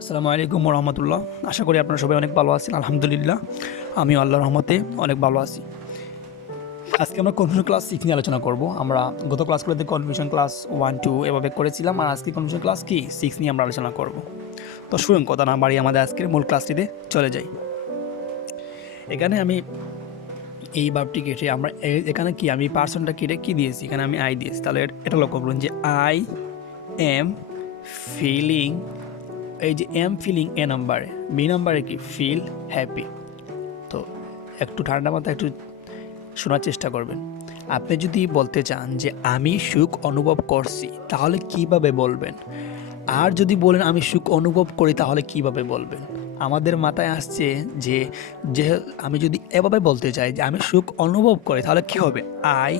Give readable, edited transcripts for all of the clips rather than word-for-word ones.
আসসালামু রহমতুল্লাহ। আশা করি আপনারা সবাই অনেক ভালো আছেন। আলহামদুলিল্লাহ আমিও আল্লাহর রহমতে অনেক ভালো আছি। আজকে আমরা কনফিউশন ক্লাস 6 নিয়ে আলোচনা করব। আমরা গত ক্লাসগুলোতে কনফিউশন ক্লাস 1 2 এভাবে করেছিলাম, আর আজকে কনফিউশন ক্লাস কি 6 নিয়ে আমরা আলোচনা করব। তো শুনুন, কথা না বাড়িয়ে আমাদের আজকের মূল ক্লাসটিতে চলে যাই। এখানে আমি এই ভার্বটি কেটে আমরা এখানে কি আমি পার্সনটা কেটে কি দিয়েছি, এখানে আমি আই দিয়েছি। তাহলে এটা লক্ষ্য করুন যে আই এম ফিলিং, এই যে এম ফিলিং এ নাম্বারে, বি নাম্বারে কি ফিল হ্যাপি। তো একটু ঠান্ডা মাথায় একটু শোনার চেষ্টা করবেন। আপনি যদি বলতে চান যে আমি সুখ অনুভব করছি, তাহলে কিভাবে বলবেন? আর যদি বলেন আমি সুখ অনুভব করি, তাহলে কিভাবে বলবেন? আমাদের মাথায় আসছে যে যে আমি যদি এভাবে বলতে চাই যে আমি সুখ অনুভব করি, তাহলে কি হবে? আই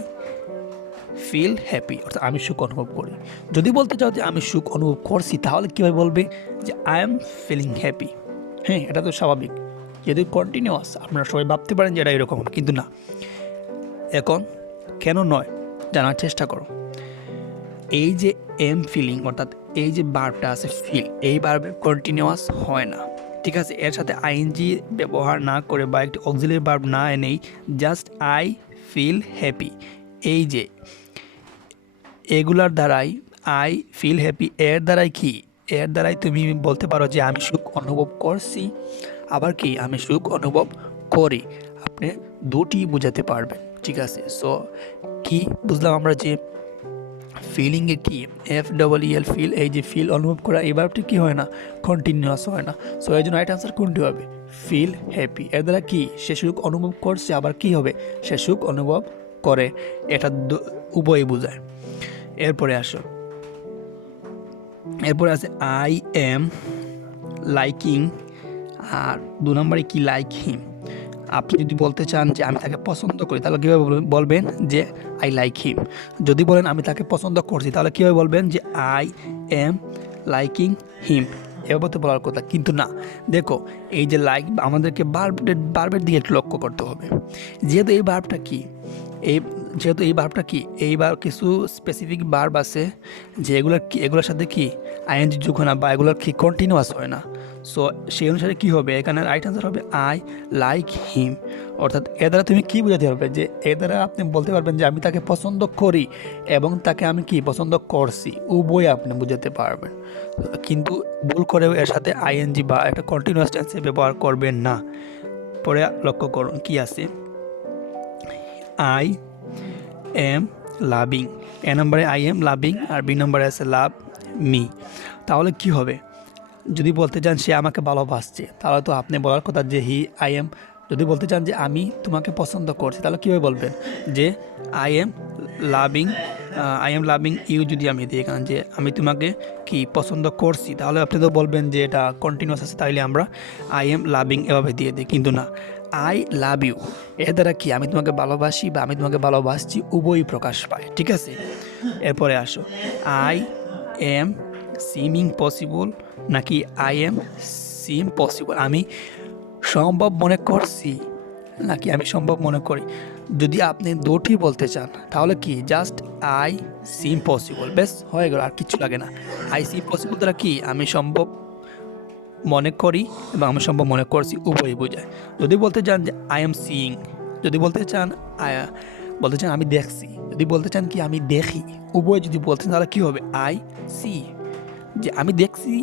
ফিল হ্যাপি, অর্থাৎ আমি সুখ অনুভব করি। যদি বলতে চাও যে আমি সুখ অনুভব করছি, তাহলে কীভাবে বলবে? যে আই এম ফিলিং হ্যাপি। হ্যাঁ, এটা তো স্বাভাবিক, যেহেতু কন্টিনিউয়াস। আপনারা সবাই ভাবতে পারেন যে এটা এরকম, কিন্তু না। এখন কেন নয় জানার চেষ্টা করো। এই যে এম ফিলিং, অর্থাৎ এই যে ভার্বটা আছে ফিল, এই ভার্বে কন্টিনিউয়াস হয় না, ঠিক আছে? এর সাথে আইএনজি ব্যবহার না করে বা একটি অক্সিলারি ভার্ব না এনেই জাস্ট আই ফিল হ্যাপি, এই যে এগুলার দ্বারাই আই ফিল হ্যাপি, এর দ্বারাই কি, এর দ্বারাই তুমি বলতে পারো যে আমি সুখ অনুভব করছি, আবার কি আমি সুখ অনুভব করি। আপনি দুটি বোঝাতে পারবেন, ঠিক আছে? সো কি বুঝলাম আমরা? যে ফিলিংয়ে কি FEEL ফিল, এই যে ফিল অনুভব করা, এই ভার্বটি কি হয় না, কন্টিনিউয়াস হয় না। সো এই জন্য রাইট আনসার কোনটি হবে? Feel happy. এর দ্বারা কি সে সুখ অনুভব করছে, আবার কি হবে, সে সুখ অনুভব করে। এটা উভয়ই বোঝায়। এরপরে আসো, এরপরে আছে আই এম লাইকিং, আর 2 নম্বরে কি লাইক হিম। আপনি যদি বলতে চান যে আমি তাকে পছন্দ করি, তাহলে কীভাবে বলবেন? যে আই লাইক হিম। যদি বলেন আমি তাকে পছন্দ করছি, তাহলে কীভাবে বলবেন? যে আই এম লাইকিং হিম। এভাবে তো বলার কথা, কিন্তু না। দেখো, এই যে লাইক, আমাদেরকে বার্বের দিকে একটু লক্ষ্য করতে হবে। যেহেতু এই বার্বটা কি, যেহেতু এই ভার্বটা কি, এইবার কিছু স্পেসিফিক ভার্ব আছে যে এগুলোর সাথে কি আইএনজি যোগ হয় না, বা এগুলোর কি কন্টিনিউয়াস হয় না। সো সেই অনুসারে কি হবে? এখানে রাইট আনসার হবে আই লাইক হিম। অর্থাৎ এর দ্বারা তুমি কি বোঝাতে পারবে? যে এর দ্বারা আপনি বলতে পারবেন যে আমি তাকে পছন্দ করি এবং তাকে আমি কি পছন্দ করছি, উভয় আপনি বোঝাতে পারবেন। কিন্তু ভুল করেও এর সাথে আইএনজি বা একটা কন্টিনিউয়াস টেন্সে ব্যবহার করবেন না। পরে লক্ষ্য করুন কি আছে, আই এম লাভিং, এ নম্বরে আই এম লাভিং, আর বি নম্বরে আছে লাভ মি। তাহলে কি হবে? যদি বলতে চান সে আমাকে ভালোবাসছে, তাহলে তো আপনি বলার কথা যে হি আই এম। যদি বলতে চান যে আমি তোমাকে পছন্দ করছি, তাহলে কীভাবে বলবেন? যে আই এম লাভিং ইউ। যদি আমি দিই এখানে যে আমি তোমাকে কি পছন্দ করছি, তাহলে আপনি তো বলবেন যে এটা কন্টিনিউয়াস আছে, তাইলে আমরা আই এম লাভিং এভাবে দিয়ে দিই। কিন্তু না, আই লাভ ইউ, এর দ্বারা কি আমি তোমাকে ভালোবাসি বা আমি তোমাকে ভালোবাসছি উভয়ই প্রকাশ পায়, ঠিক আছে? এরপরে আসো, আই এম সিমিং পসিবল নাকি আই এম সিম পসিবল, আমি সম্ভব মনে করছি নাকি আমি সম্ভব মনে করি। যদি আপনি দুটি বলতে চান, তাহলে কি জাস্ট আই সিম পসিবল, বেশ হয়ে গেল, আর কিছু লাগে না। আই সিম পসিবল দ্বারা কি আমি সম্ভব মনে করি এবং আমি সম্ভব মনে করছি, উভয়ই বোঝায়। যদি বলতে চান যে আই এম সিইং, যদি বলতে চান আমি দেখছি, যদি বলতে চান কি আমি দেখি, উভয় যদি বলতে চান, তাহলে কী হবে? আই সি, যে আমি দেখছি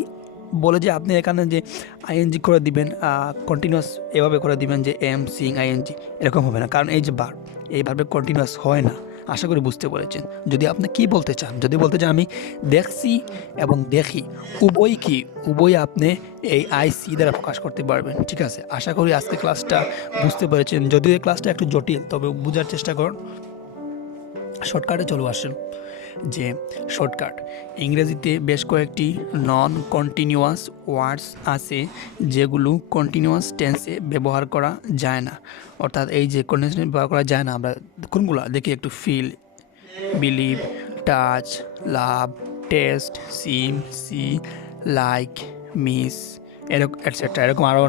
বলে যে আপনি এখানে যে আইএনজি করে দিবেন, কন্টিনিউয়াস এভাবে করে দিবেন যে এম সিইং আইএনজি, এরকম হবে না, কারণ এই যে ভার্ব, এই ভার্বে কন্টিনিউয়াস হয় না। আশা করি বুঝতে পেরেছেন। যদি আপনি কি বলতে চান, যদি বলতে চান আমি দেখছি এবং দেখি, উভয়ই আপনি এই আইসি দ্বারা প্রকাশ করতে পারবেন, ঠিক আছে? আশা করি আজকে ক্লাসটা বুঝতে পেরেছেন। যদিও এই ক্লাসটা একটু জটিল, তবে বোঝার চেষ্টা করুন। শর্টকাটে চলে আসেন। যে শর্টকাট, ইংরেজিতে বেশ কয়েকটি নন কন্টিনিউয়াস ওয়ার্ডস আছে যেগুলো কন্টিনিউয়াস টেন্সে ব্যবহার করা যায় না, অর্থাৎ এই যে কন্টিনিউয়াস ব্যবহার করা যায় না, আমরা কোনগুলো দেখি একটু। ফিল, বিলিভ, টাচ, লাভ, টেস্ট, সিম, সি, লাইক, মিস, এরকম এটসেট্রা। এরকম আরও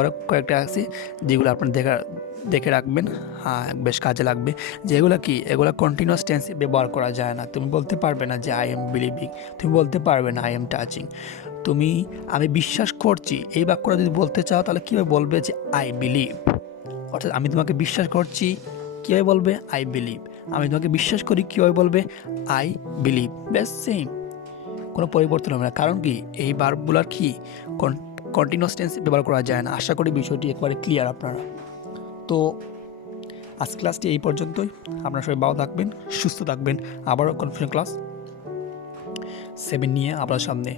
অনেক কয়েকটা আছে যেগুলো আপনার দেখে রাখবেন, হ্যাঁ বেশ কাজে লাগবে। যে এগুলো কি, এগুলো কন্টিনিউয়াস টেন্সে ব্যবহার করা যায় না। তুমি বলতে পারবে না যে আই এম বিলিভিং, তুমি বলতে পারবে না আই এম টাচিং। তুমি আমি বিশ্বাস করছি এই বাক্যটা যদি বলতে চাও তাহলে কীভাবে বলবে যে আই বিলিভ। অর্থাৎ আমি তোমাকে বিশ্বাস করছি, কীভাবে বলবে আই বিলিভ। আমি তোমাকে বিশ্বাস করি, কীভাবে বলবে আই বিলিভ। ব্যাস সেম, কোনো পরিবর্তন হবে না। কারণ কি, এই ভার্বগুলোর কি কন্টিনিউয়াস টেন্স ব্যবহার করা যায় না। আশা করি বিষয়টি একবারে ক্লিয়ার আপনারা। তো আজ ক্লাসটি এই পর্যন্তই। আপনারা সবাই ভালো থাকবেন, সুস্থ থাকবেন। আবারও কনফিউশন ক্লাস 7 নিয়ে আপনার সামনে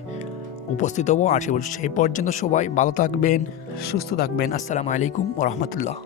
উপস্থিত হবো। আর সেই পর্যন্ত সবাই ভালো থাকবেন, সুস্থ থাকবেন। আসসালামু আলাইকুম ওয়া রাহমাতুল্লাহ।